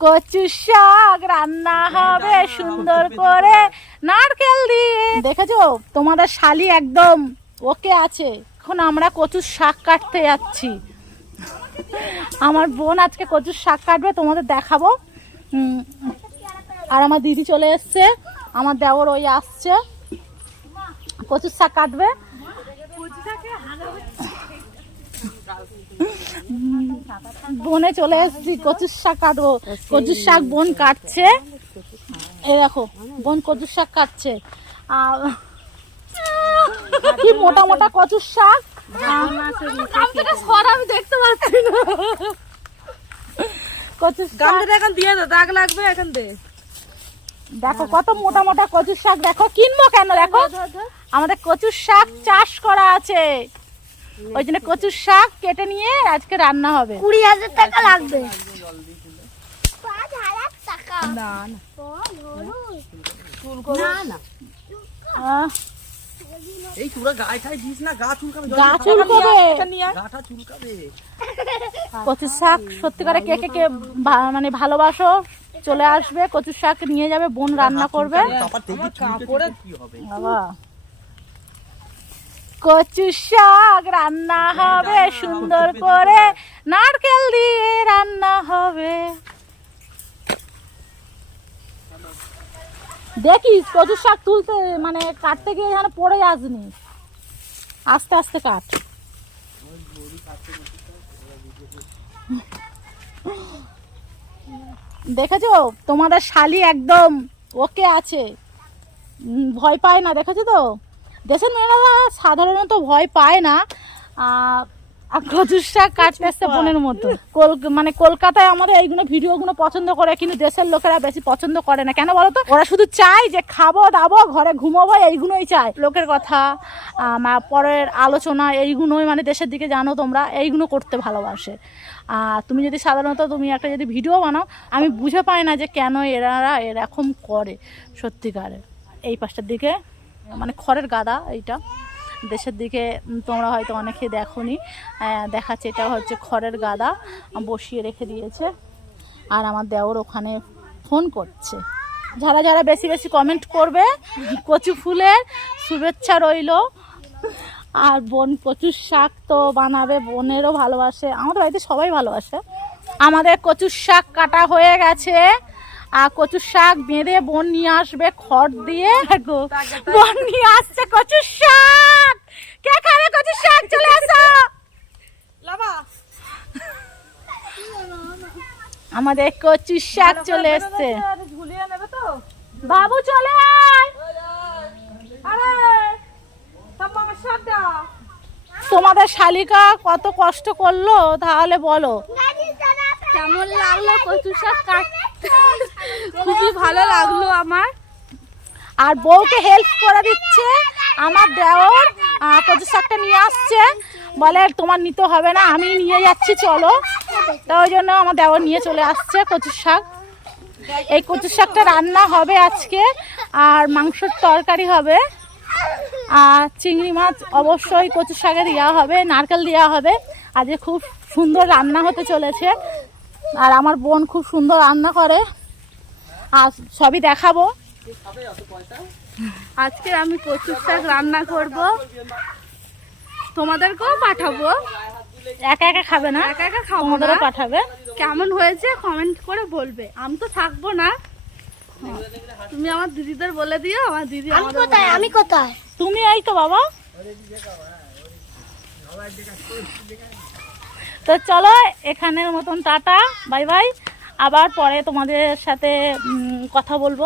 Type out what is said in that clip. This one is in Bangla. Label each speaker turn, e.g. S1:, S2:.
S1: কচু শাক রান্না হবে সুন্দর করে। নারকেল দিয়ে। দেখেছ? তোমাদের শালি একদম ওকে আছে। এখন আমরা কচুর শাক কাটতে যাচ্ছি। আমার বোন আজকে কচুর শাক কাটবে তোমাদের দেখাবো। আর আমার দিদি চলে এসছে। আমার দেওর ওই আসছে। কচুর শাক কাটবে। বনে চলে এসেছি কচুর শাক কাটবো। কচুর শাক বোন কাটছে। এ দেখো বোন কচুর শাক কাটছে। আর কি মোটা মোটা কচুর শাক? আমি দেখতে পাচ্ছি না। কচুর
S2: এখন দিয়ে দে দাগ লাগবে এখন দে।
S1: দেখো কত মোটা মোটা কচুর শাক। দেখো কিনবো কেন দেখো। আমাদের কচুর শাক চাষ করা আছে। ওই জন্য কচুর শাক কেটে নিয়ে আজকে রান্না হবে।
S3: কুড়ি হাজার টাকা লাগবে। পাঁচ হাজার টাকা
S2: না
S3: না। না
S4: এই তোরা গায়ে ঠায় দিস না গা চুলকাবে।
S1: গা
S4: দিয়ে
S1: চুলকবে।
S2: এটা নিয়ে আয়।
S4: গাটা চুলকাবে।
S1: কচুর শাক সত্যিকারে কে কে কে মানে ভালোবাসো চলে আসবে। কচুর শাক নিয়ে যাবে বোন রান্না করবে। বাবা। কচু শাক রান্না হবে সুন্দর করে নারকেল দিয়ে রান্না হবে। দেখিস কচু শাক তুলতে মানে কাটতে গিয়ে যেন পড়ে আসনি। আস্তে আস্তে কাট। দেখেছ? তোমাদের শালি একদম ওকে আছে। ভয় পায় না দেখেছ তো? দেশের মেয়েরা সাধারণত ভয় পায় না। শাক কাটতে আসছে বোনের মতো। কল- মানে কলকাতায় আমাদের এইগুলো ভিডিওগুলো পছন্দ করে কিন্তু দেশের লোকেরা বেশি পছন্দ করে না। কেন বলো তো ওরা শুধু চায় যে খাব দাবো ঘরে ঘুমাবো এইগুলোই চায়। লোকের কথা পরের আলোচনা এইগুলোই মানে দেশের দিকে জানো তোমরা এইগুলো করতে ভালোবাসে। আর তুমি যদি সাধারণত তুমি একটা যদি ভিডিও বানাও আমি বুঝে পাই না যে কেন এরা এরকম করে সত্যিকারে। এই পাশটার দিকে মানে খড়ের গাদা এইটা। দেশের দিকে তোমরা হয়তো অনেকে দেখোনি। দেখাচ্ছে এটা হচ্ছে খড়ের গাদা বসিয়ে রেখে দিয়েছে। আর আমার দেওর ওখানে ফোন করছে। যারা যারা বেশি বেশি কমেন্ট করবে, কচু ফুলের শুভেচ্ছা রইল। আর বোন কচুর শাক তো বানাবে, বোনেরও ভালোবাসে। আমাদের বাড়িতে সবাই ভালোবাসে। আমাদের কচুর শাক কাটা হয়ে গেছে। আর কচুর শাক বেঁধে বোন নিয়ে আসবে খড় দিয়ে। গো, বোন নিয়ে আসছে কচুর শাক। কে খাবে কচুর শাক? চলে আসো। আমাদের কচুর শাক চলে এসছে। বাবু চলে তোমাদের শালিকা কত কষ্ট করল তাহলে বলো।
S3: কেমন লাগল কচু শাক কাটতে
S2: খুবই ভালো লাগল আমার।
S1: আর বউকে হেল্প করে দিচ্ছে। আমার দেওর কচু শাকটা নিয়ে আসছে। বলে, তোমার নিতে হবে না, আমি নিয়ে যাচ্ছি, চলো। তো ওই জন্য আমার দেওর নিয়ে চলে আসছে কচু শাক। এই কচু শাকটা রান্না হবে আজকে, আর মাংসর তরকারি হবে। আর চিংড়ি মাছ অবশ্যই কচু শাকে দেওয়া হবে, নারকেল দেওয়া হবে। আজকে খুব সুন্দর রান্না হতে চলেছে। আর আমার বোন খুব সুন্দর রান্না করে। আর সবই দেখাবো।
S2: আজকে আমি কচুর শাক রান্না করব। তোমাদেরকেও পাঠাবো।
S1: একা একা খাবে না?
S2: একা একা খাব
S1: তোমাদেরও পাঠাবে?
S2: কেমন হয়েছে কমেন্ট করে বলবে। আমি তো থাকব না। তুমি আমার দিদিদের বলে দিও আমার দিদি
S3: আমি কোথায়? আমি কোথায়?
S1: তুমি এই তো বাবা। তো চলো এখানের মতন টাটা বাই বাই। আবার পরে তোমাদের সাথে কথা বলব।